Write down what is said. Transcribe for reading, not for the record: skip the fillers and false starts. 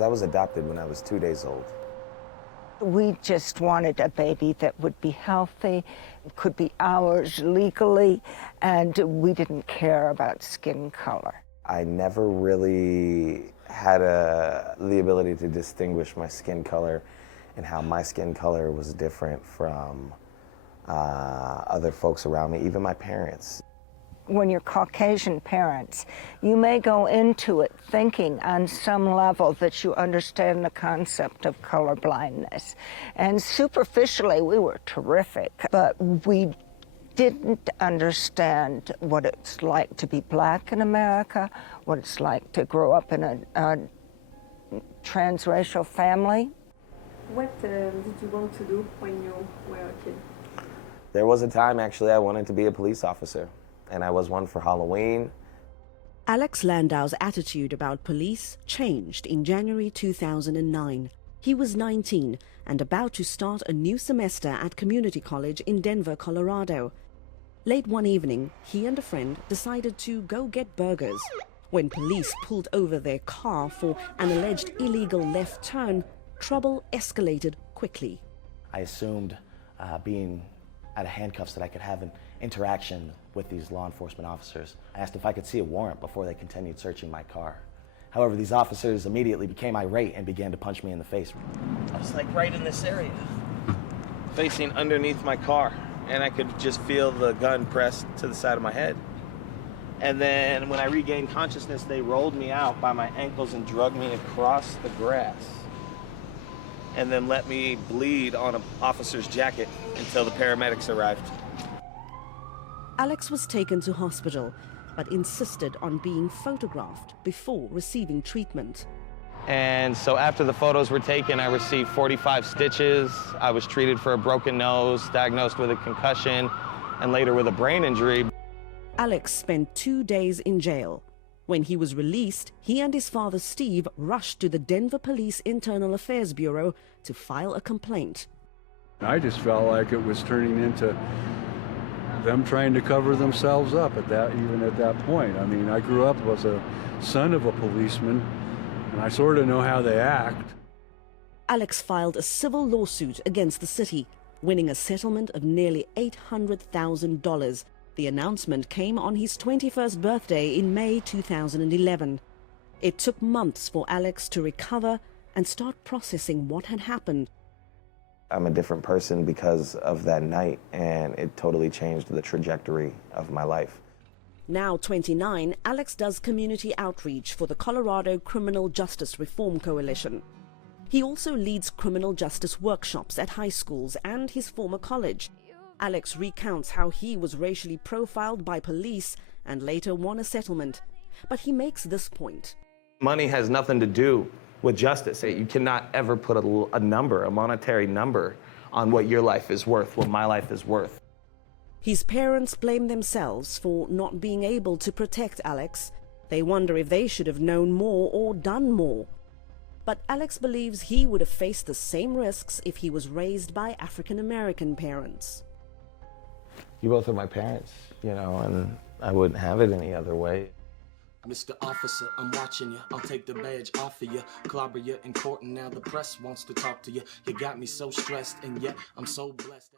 I was adopted when I was 2 days old. We just wanted a baby that would be healthy, could be ours legally, and we didn't care about skin color. I never really had the ability to distinguish my skin color and how my skin color was different from other folks around me, even my parents. When you're Caucasian parents, you may go into it thinking on some level that you understand the concept of color blindness. And superficially, we were terrific, but we didn't understand what it's like to be black in America, what it's like to grow up in a transracial family. What did you want to do when you were a kid? There was a time, actually, I wanted to be a police officer, and I was one for Halloween. Alex Landau's attitude about police changed in January 2009. He was 19 and about to start a new semester at community college in Denver, Colorado. Late one evening, he and a friend decided to go get burgers. When police pulled over their car for an alleged illegal left turn, trouble escalated quickly. I assumed being out of handcuffs that I could have an interaction with these law enforcement officers. I asked if I could see a warrant before they continued searching my car. However, these officers immediately became irate and began to punch me in the face. I was like right in this area, facing underneath my car, and I could just feel the gun pressed to the side of my head. And then when I regained consciousness, they rolled me out by my ankles and dragged me across the grass, and then let me bleed on an officer's jacket until the paramedics arrived. Alex was taken to hospital, but insisted on being photographed before receiving treatment. And so after the photos were taken, I received 45 stitches. I was treated for a broken nose, diagnosed with a concussion, and later with a brain injury. Alex spent 2 days in jail. When he was released, he and his father Steve rushed to the Denver Police Internal Affairs Bureau to file a complaint. I just felt like it was turning into them trying to cover themselves up even at that point. I mean, I grew up as a son of a policeman, and I sort of know how they act. Alex filed a civil lawsuit against the city, winning a settlement of nearly $800,000. The announcement came on his 21st birthday in May 2011. It took months for Alex to recover and start processing what had happened. I'm a different person because of that night, and it totally changed the trajectory of my life. Now 29, Alex does community outreach for the Colorado Criminal Justice Reform Coalition. He also leads criminal justice workshops at high schools and his former college. Alex recounts how he was racially profiled by police and later won a settlement. But he makes this point. Money has nothing to do with justice. You cannot ever put a number, a monetary number, on what your life is worth, what my life is worth. His parents blame themselves for not being able to protect Alex. They wonder if they should have known more or done more. But Alex believes he would have faced the same risks if he was raised by African-American parents. You both are my parents, you know, and I wouldn't have it any other way. Mr. Officer, I'm watching you. I'll take the badge off of you. Clobber you in court and now the press wants to talk to you. You got me so stressed and yet I'm so blessed.